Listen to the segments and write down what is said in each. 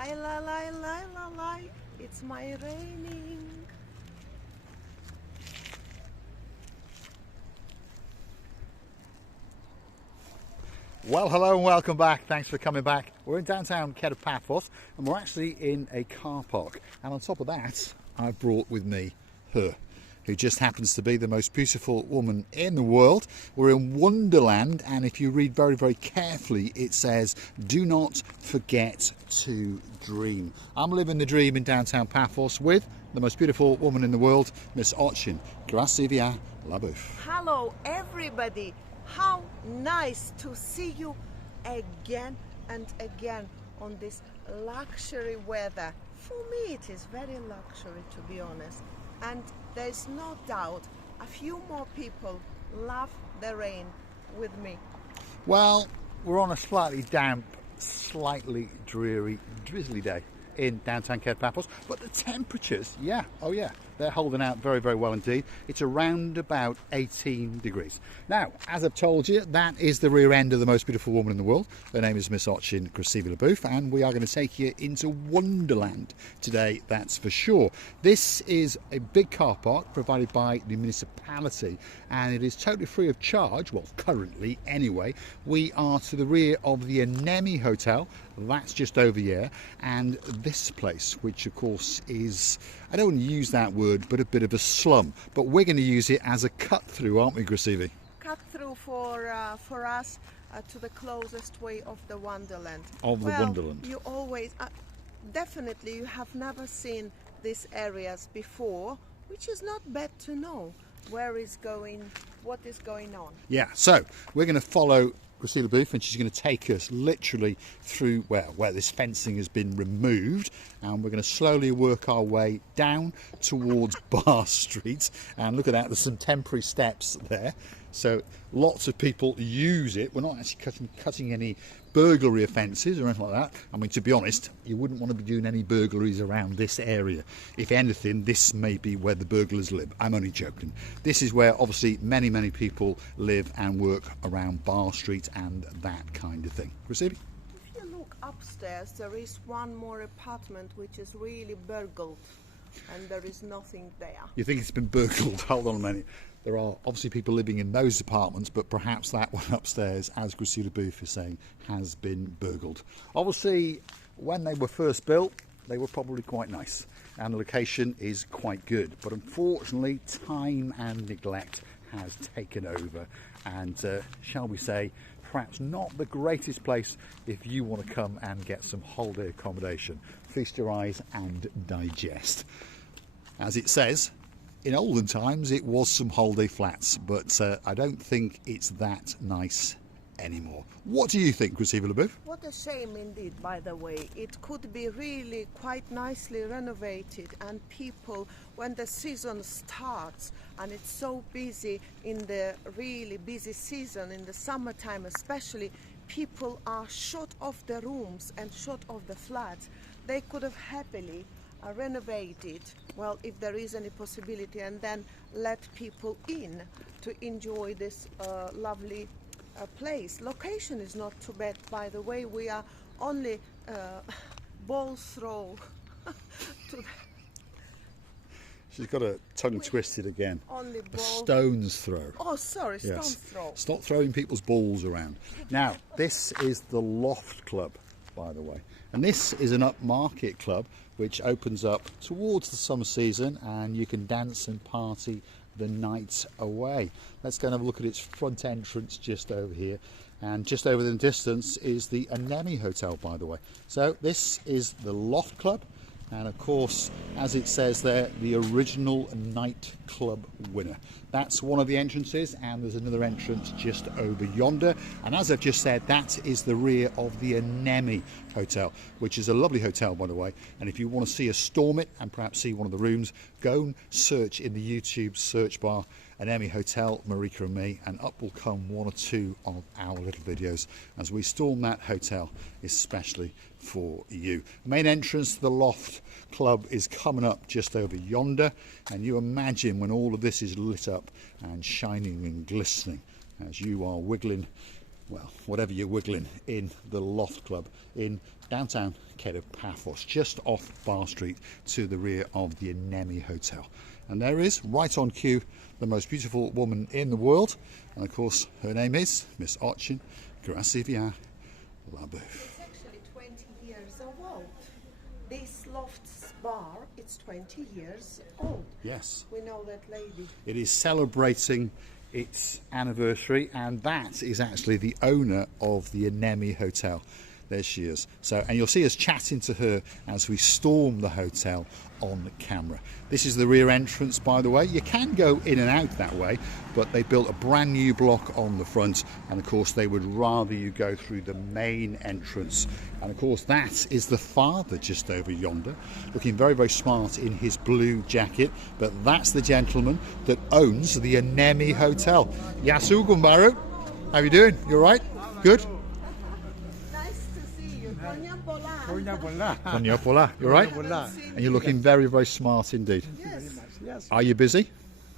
Lie, lie, lie, lie, lie, lie. It's my raining. Well, hello and welcome back. Thanks for coming back. We're in downtown Kato Paphos and we're actually in a car park. And on top of that, I've brought with me her, who just happens to be the most beautiful woman in the world. We're in Wonderland, and if you read very, very carefully, it says, do not forget to dream. I'm living the dream in downtown Paphos with the most beautiful woman in the world, Miss Ochin. Gracias la bouffe. Hello, everybody. How nice to see you again and again on this luxury weather. For me, it is very luxury, to be honest. And there's no doubt a few more people love the rain with me. Well, we're on a slightly damp, slightly dreary, drizzly day in downtown Kato Paphos, but the temperatures, they're holding out very, very well indeed. It's around about 18 degrees. Now, as I've told you, that is the rear end of the most beautiful woman in the world. Her name is Miss Ochin Gracias, and we are going to take you into Wonderland today, that's for sure. This is a big car park provided by the municipality, and it is totally free of charge, well, currently anyway. We are to the rear of the Anemone Hotel, that's just over here, and this place, which of course is, I don't want to use that word, but a bit of a slum, but we're going to use it as a cut through, aren't we, Gracivi? Cut through for us to the closest way of the Wonderland. Wonderland. You always, definitely you have never seen these areas before, which is not bad to know what is going on. Yeah, so we're going to follow Gracias Booth, and she's going to take us literally through where this fencing has been removed, and we're going to slowly work our way down towards Bar Street. And look at that, there's some temporary steps there, so lots of people use it. We're not actually cutting any burglary offences or anything like that. I mean, to be honest, you wouldn't want to be doing any burglaries around this area. If anything, this may be where the burglars live. I'm only joking. This is where obviously many, many people live and work around Bar Street and that kind of thing. Receive? If you look upstairs, there is one more apartment which is really burgled, and there is nothing there. You think it's been burgled? Hold on a minute. There are obviously people living in those apartments, but perhaps that one upstairs, as Gracias Booth is saying, has been burgled. Obviously, when they were first built, they were probably quite nice, and the location is quite good. But unfortunately, time and neglect has taken over, and shall we say, perhaps not the greatest place if you want to come and get some holiday accommodation. Feast your eyes and digest. As it says, in olden times it was some holiday flats, but I don't think it's that nice anymore. What do you think, Gracias Booth? What a shame indeed, by the way. It could be really quite nicely renovated, and people, when the season starts and it's so busy, in the really busy season in the summertime especially, people are short of the rooms and short of the flats. They could have happily renovated, well, if there is any possibility, and then let people in to enjoy this lovely place. Location is not too bad, by the way. We are only ball's throw to the... She's got her tongue twisted again. Only a stone's throw. Oh, sorry, yes. Stone's throw. Stop throwing people's balls around. Now, this is the Loft Club, by the way, and this is an upmarket club which opens up towards the summer season, and you can dance and party the night away. Let's go and have a look at its front entrance just over here, and just over the distance is the Anemone Hotel, by the way. So this is the Loft Club, and of course, as it says there, the original nightclub winner. That's one of the entrances, and there's another entrance just over yonder. And as I've just said, that is the rear of the Anemone Hotel, which is a lovely hotel, by the way. And if you want to see us storm it and perhaps see one of the rooms, go and search in the YouTube search bar Anemone Hotel, Marika and me, and up will come one or two of our little videos as we storm that hotel, especially for you. Main entrance to the Loft Club is coming up just over yonder, and you imagine when all of this is lit up and shining and glistening as you are wiggling well, whatever you're wiggling in the Loft Club in downtown Kato Paphos, just off Bar Street to the rear of the Anemi Hotel. And there is, right on cue, the most beautiful woman in the world. And of course, her name is Miss Ochin Gracivia Labouf. It's actually 20 years old. This Loft's bar, it's 20 years old. Yes. We know that lady. It is celebrating its anniversary, and that is actually the owner of the Anemi Hotel. There she is. So, and you'll see us chatting to her as we storm the hotel on camera. This is the rear entrance, by the way. You can go in and out that way, but they built a brand new block on the front, and of course they would rather you go through the main entrance. And of course that is the father just over yonder, looking very, very smart in his blue jacket. But that's the gentleman that owns the Anemi Hotel. Yasu Gumbaru, how are you doing? You all right? Good? Nice to see you. Konyapola, you all right? And you're looking very, very smart indeed. Yes. Yes. Are you busy?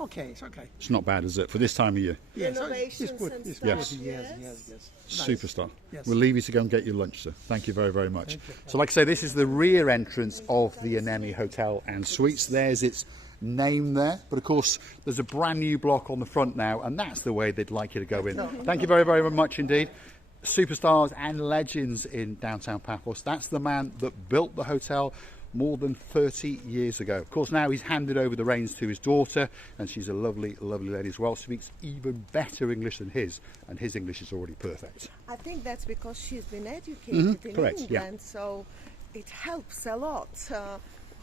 Okay, it's okay. It's not bad, is it, for this time of year? Yes, Renovations it's good. and It's stuff. good. Yes. Yes. Nice. Superstar. Yes. We'll leave you to go and get your lunch, sir. Thank you very, very much. Thank you. So like I say, this is the rear entrance of the Anemi Hotel and Suites. There's its name there. But of course, there's a brand new block on the front now, and that's the way they'd like you to go in. Thank you very, very much indeed. Superstars and legends in downtown Paphos. That's the man that built the hotel more than 30 years ago. Of course, now he's handed over the reins to his daughter, and she's a lovely, lovely lady as well. Speaks even better English than his, and his English is already perfect. I think that's because she's been educated in correct, yeah. England, so it helps a lot.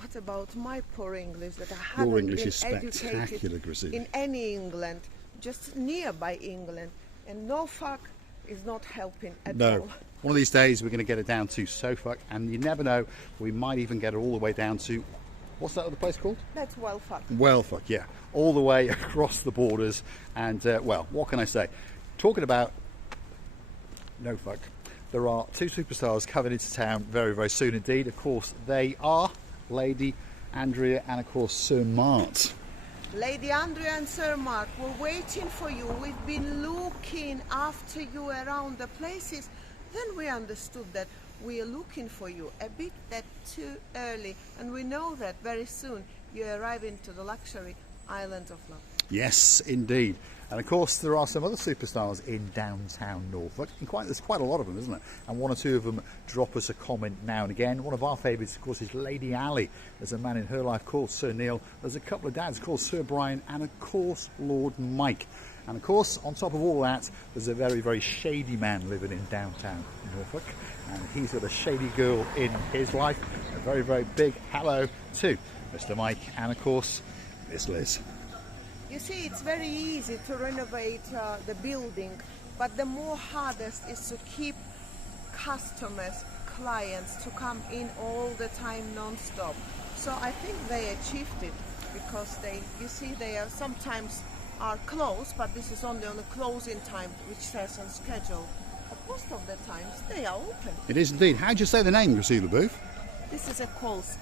What about my poor English that I haven't English been is spectacular, educated Gracie. in any England, just nearby England, and Norfolk is not helping at No. all. One of these days we're going to get it down to Suffolk, and you never know, we might even get it all the way down to, what's that other place called? That's Welfuck. Welfuck, yeah. All the way across the borders. And, well, what can I say? Talking about Norfolk, there are two superstars coming into town very, very soon indeed. Of course, they are Lady Andrea and, of course, Sir Mart. Lady Andrea and Sir Mark, we're waiting for you. We've been looking after you around the places. Then we understood that we are looking for you a bit too early, and we know that very soon you arrive into the luxury island of love. Yes, indeed. And of course, there are some other superstars in downtown Norfolk. And there's quite a lot of them, isn't there? And one or two of them drop us a comment now and again. One of our favourites, of course, is Lady Ali. There's a man in her life called Sir Neil. There's a couple of dads called Sir Brian, and of course, Lord Mike. And of course, on top of all that, there's a very, very shady man living in downtown Norfolk. And he's got a shady girl in his life. A very, very big hello to Mr. Mike and, of course, Miss Liz. You see, it's very easy to renovate the building, but the more hardest is to keep customers, clients to come in all the time non-stop. So I think they achieved it because they are sometimes are closed, but this is only on a closing time which says on schedule. But most of the times they are open. It is indeed. How'd you say the name, Gracie LaBeouf? This is a Colsa.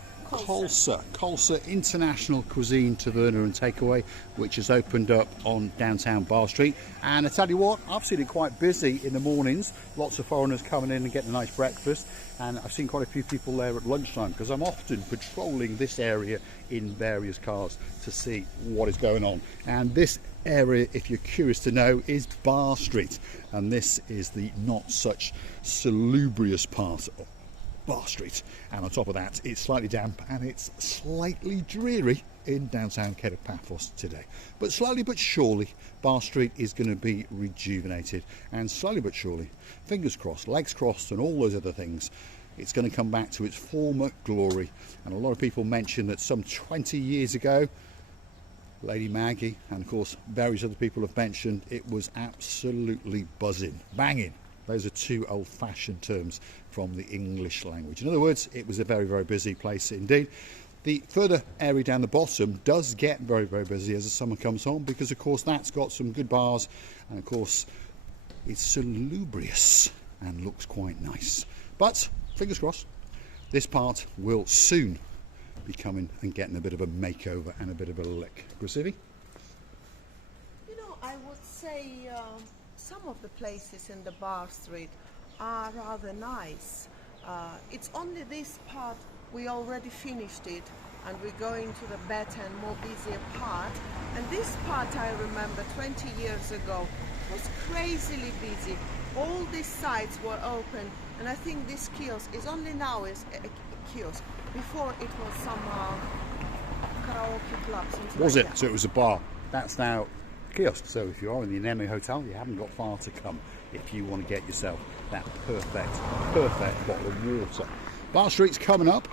Colsa International Cuisine Taverna and Takeaway, which has opened up on downtown Bar Street. And I tell you what, I've seen it quite busy in the mornings. Lots of foreigners coming in and getting a nice breakfast. And I've seen quite a few people there at lunchtime because I'm often patrolling this area in various cars to see what is going on. And this area, if you're curious to know, is Bar Street. And this is the not such salubrious part of Bar Street, and on top of that it's slightly damp and it's slightly dreary in downtown Kato Paphos today. But slowly but surely Bar Street is going to be rejuvenated, and slowly but surely, fingers crossed, legs crossed and all those other things, it's going to come back to its former glory. And a lot of people mention that some 20 years ago Lady Maggie and of course various other people have mentioned it was absolutely buzzing, banging. Those are two old-fashioned terms from the English language. In other words, it was a very, very busy place indeed. The further area down the bottom does get very, very busy as the summer comes on because, of course, that's got some good bars and, of course, it's salubrious and looks quite nice. But, fingers crossed, this part will soon be coming and getting a bit of a makeover and a bit of a lick. Gracivi? You know, I would say some of the places in the bar street are rather nice. It's only this part we already finished it, and we're going to the better and more busier part. And this part, I remember 20 years ago, was crazily busy. All these sites were open, and I think this kiosk is only now is a kiosk. Before it was some karaoke club. Was like it? that. So it was a bar. That's now a kiosk. So if you are in the Neme Hotel, you haven't got far to come if you want to get yourself that perfect bottle of water. Bar Street's coming up,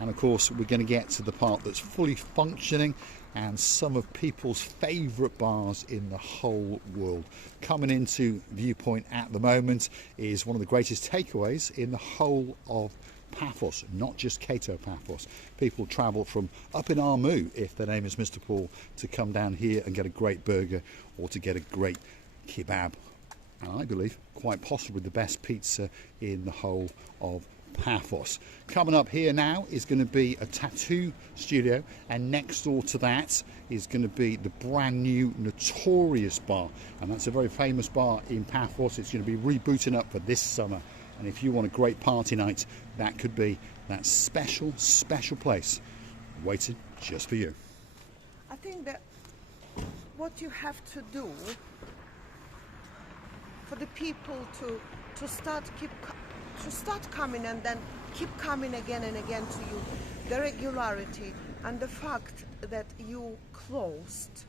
and of course we're going to get to the part that's fully functioning and some of people's favourite bars in the whole world. Coming into Viewpoint at the moment is one of the greatest takeaways in the whole of Paphos, not just Kato Paphos. People travel from up in Armu, if their name is Mr. Paul, to come down here and get a great burger or to get a great kebab. And I believe quite possibly the best pizza in the whole of Paphos. Coming up here now is going to be a tattoo studio, and next door to that is going to be the brand new Notorious bar, and that's a very famous bar in Paphos. It's going to be rebooting up for this summer, and if you want a great party night, that could be that special place waiting just for you. I think that what you have to do for the people to start coming and then keep coming again and again to you, the regularity and the fact that you closed,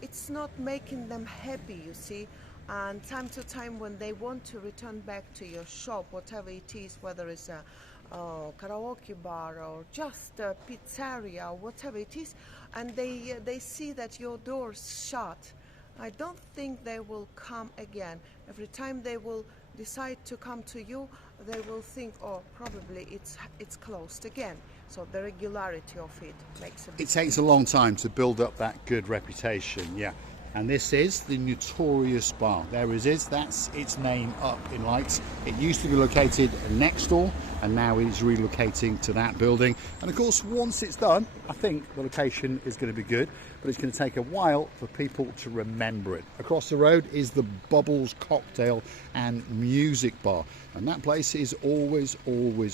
it's not making them happy, you see. And time to time when they want to return back to your shop, whatever it is, whether it's a karaoke bar or just a pizzeria or whatever it is, and they see that your door's shut, I don't think they will come again. Every time they will decide to come to you, they will think, oh, probably it's closed again. So the regularity of it makes a It takes a long time to build up that good reputation, yeah. And this is the Notorious bar. There it is, that's its name up in lights. It used to be located next door, and now it's relocating to that building. And of course, once it's done, I think the location is going to be good, but it's going to take a while for people to remember it. Across the road is the Bubbles Cocktail and Music Bar, and that place is always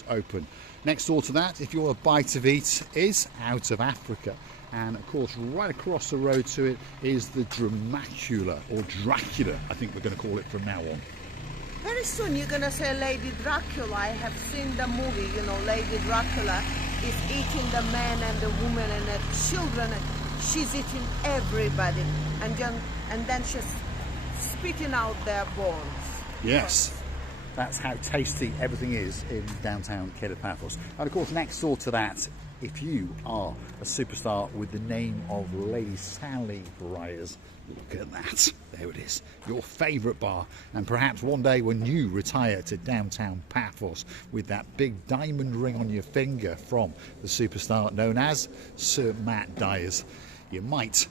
open. Next door to that, if you want a bite to eat, is Out of Africa. And of course, right across the road to it is the Dracula, or Dracula, I think we're going to call it from now on. Very soon you're gonna say Lady Dracula. I have seen the movie, you know, Lady Dracula is eating the man and the woman and the children, and she's eating everybody, and then she's spitting out their bones. Yes, that's how tasty everything is in downtown Kato Paphos. And of course, next door to that, if you are a superstar with the name of Lady Sally Briars, look at that. There it is, your favourite bar. And perhaps one day when you retire to downtown Paphos with that big diamond ring on your finger from the superstar known as Sir Matt Dyers, you might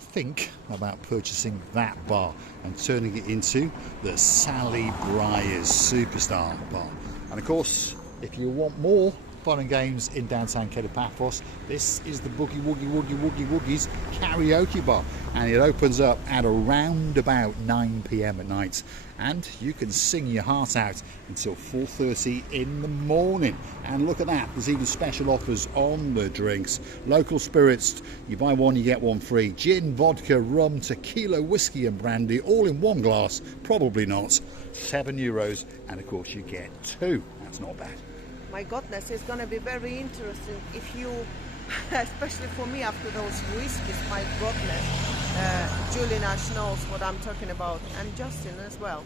think about purchasing that bar and turning it into the Sally Briars Superstar Bar. And of course, if you want more fun and games in downtown Kato Paphos, this is the Boogie Woogie Woogie Woogie Woogies karaoke bar, and it opens up at around about 9 p.m. at night, and you can sing your heart out until 4:30 in the morning. And look at that, there's even special offers on the drinks. Local spirits, you buy one you get one free. Gin, vodka, rum, tequila, whiskey and brandy all in one glass, probably not. €7, and of course you get two. That's not bad. My goodness, it's going to be very interesting if you, especially for me after those whiskeys, my goodness, Julie Nash knows what I'm talking about, and Justin as well.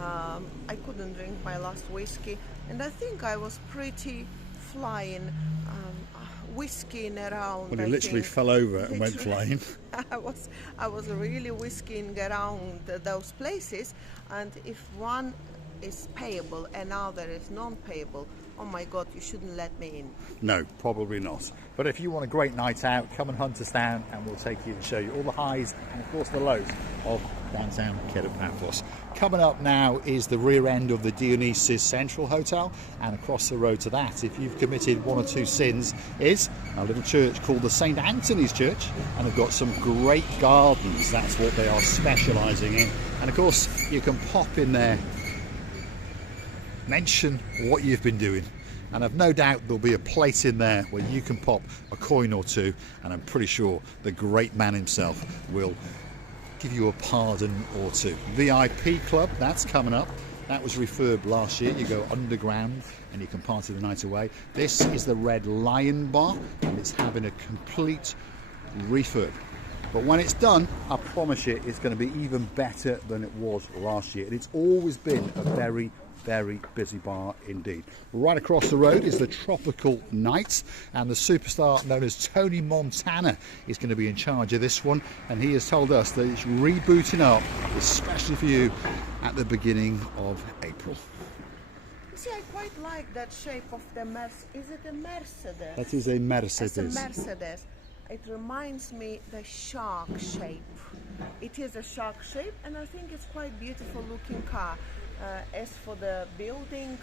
I couldn't drink my last whiskey, and I think I was pretty flying, whiskying around. Well, he literally fell over and went Literally. flying. I was really whiskying around those places, and if one is payable and another is non-payable, oh my God, you shouldn't let me in. No, probably not. But if you want a great night out, come and hunt us down and we'll take you and show you all the highs and of course the lows of downtown Kato Paphos. Coming up now is the rear end of the Dionysus Central Hotel, and across the road to that, if you've committed one or two sins, is a little church called the St. Anthony's Church, and they've got some great gardens. That's what they are specialising in. And of course you can pop in there, mention what you've been doing, and I've no doubt there'll be a plate in there where you can pop a coin or two, and I'm pretty sure the great man himself will give you a pardon or two. VIP Club, that's coming up. That was refurbed last year. You go underground and you can party the night away. This is the Red Lion Bar, and it's having a complete refurb. But when it's done, I promise you it's going to be even better than it was last year. And it's always been a very, very busy bar indeed. Right across the road is the Tropical Nights, and the superstar known as Tony Montana is going to be in charge of this one, and he has told us that it's rebooting up especially for you at the beginning of April. You see, I quite like that shape of the Is it a Mercedes? That is a Mercedes. It's a Mercedes. It reminds me the shark shape. It is a shark shape, and I think it's quite beautiful looking car. As for the building,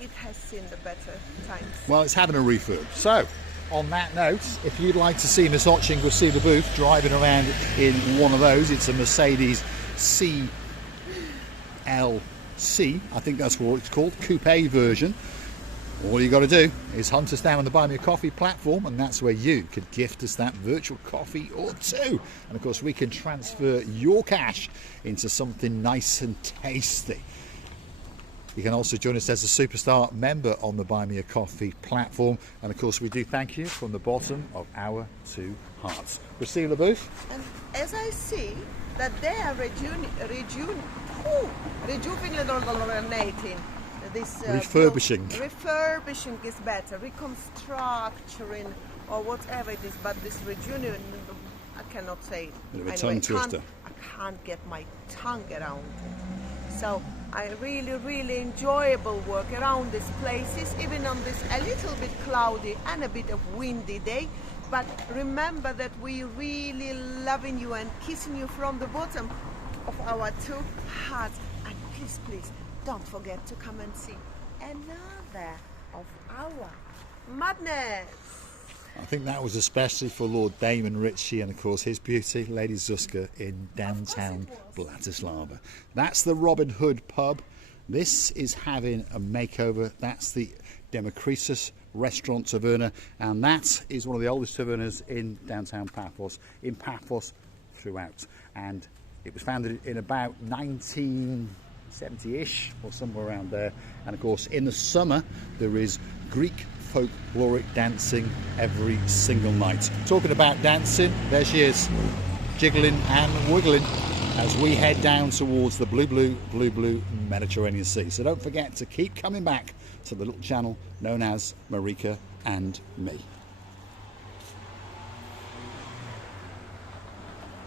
it has seen the better times. Well, it's having a refurb. So, on that note, if you'd like to see Miss Otching go see the booth driving around in one of those, it's a Mercedes CLC, I think that's what it's called, coupe version. All you got to do is hunt us down on the Buy Me a Coffee platform, and that's where you could gift us that virtual coffee or two. And of course, we can transfer your cash into something nice and tasty. You can also join us as a superstar member on the Buy Me a Coffee platform. And of course, we do thank you from the bottom of our two hearts. We'll see you in the booth. And as I see that they are rejuvenating. Refurbishing. Refurbishing is better, reconstructing or whatever it is, but this rejuvenating, I cannot say it. Bit of a tongue twister. I can't get my tongue around it. So I really enjoyable work around these places, even on this a little bit cloudy and a bit of windy day. But remember that we really loving you and kissing you from the bottom of our two hearts. And please, don't forget to come and see another of our madness. I think that was especially for Lord Damon Ritchie and of course his beauty, Lady Zuzka, in downtown Bratislava. That's the Robin Hood pub. This is having a makeover. That's the Democritus Restaurant Taverna, and that is one of the oldest tavernas in downtown Paphos, in Paphos throughout. And it was founded in about 1970-ish or somewhere around there. And of course in the summer there is Greek folkloric dancing every single night. Talking about dancing, there she is, jiggling and wiggling as we head down towards the blue Mediterranean Sea. So don't forget to keep coming back to the little channel known as Marika and Me.